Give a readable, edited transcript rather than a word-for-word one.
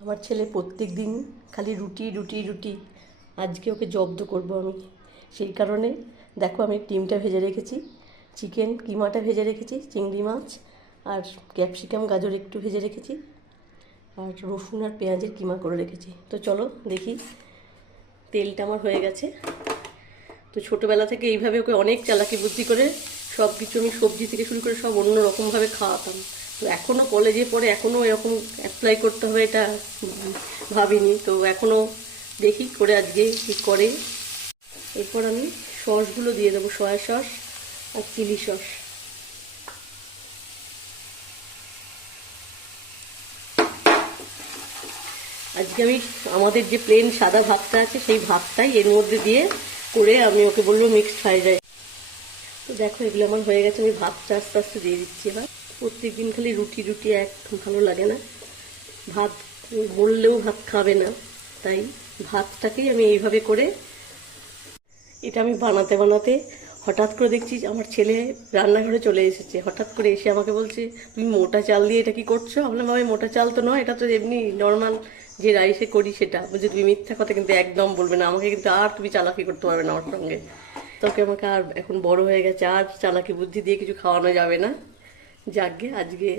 আমার ছেলে প্রত্যেক দিন খালি রুটি রুটি রুটি। আজকে ওকে জব্দ করব আমি। সেই কারণে দেখো আমি ডিমটা ভেজে রেখেছি, চিকেন কিমাটা ভেজে রেখেছি, চিংড়ি মাছ আর ক্যাপসিকাম গাজর একটু ভেজে রেখেছি, আর রসুন আর পেঁয়াজের কিমা করে রেখেছি। তো চলো দেখি। তেলটা আমার হয়ে গেছে। তো ছোটোবেলা থেকে এইভাবে ওকে অনেক চালাকি বুদ্ধি করে সব কিছু আমি সবজি থেকে শুরু করে সব অন্য রকমভাবে খাওয়াতাম। তো এখনও কলেজে পড়ে এখনও এরকম অ্যাপ্লাই করতে হবে এটা ভাবিনি। তো এখনও দেখি করে আজকে কী করে। এরপর আমি সসগুলো দিয়ে দেবো, সয়া সস আর চিলি সস। আজকে আমি আমাদের যে প্লেন সাদা ভাতটা আছে সেই ভাতটাই এর মধ্যে দিয়ে করে আমি ওকে বলবো মিক্সড ফ্রাইড রাইস। তো দেখো এগুলো আমার হয়ে গেছে, আমি ভাতটা আস্তে আস্তে দিয়ে দিচ্ছি। এবার প্রত্যেক দিন খালি রুটি রুটি একদম ভালো লাগে না, ভাত বললেও ভাত খাবে না, তাই ভাতটাকেই আমি এইভাবে করে এটা আমি বানাতে বানাতে হঠাৎ করে দেখছি আমার ছেলে রান্নাঘরে চলে এসেছে। হঠাৎ করে এসে আমাকে বলছে, তুমি মোটা চাল দিয়ে এটা কি করছো? বললাম ভাই মোটা চাল তো নয়, এটা তো এমনি নর্মাল যে রাইসে করি সেটা। বলছে তুমি মিথ্যা কথা কিন্তু একদম বলবে না, আমাকে কিন্তু আর তুমি চালাকি করতে পারবে না আমার সঙ্গে। তোকে আমাকে আর এখন বড় হয়ে গেছে, আর চালাকি বুদ্ধি দিয়ে কিছু খাওয়ানো যাবে না। যাকগে আজকে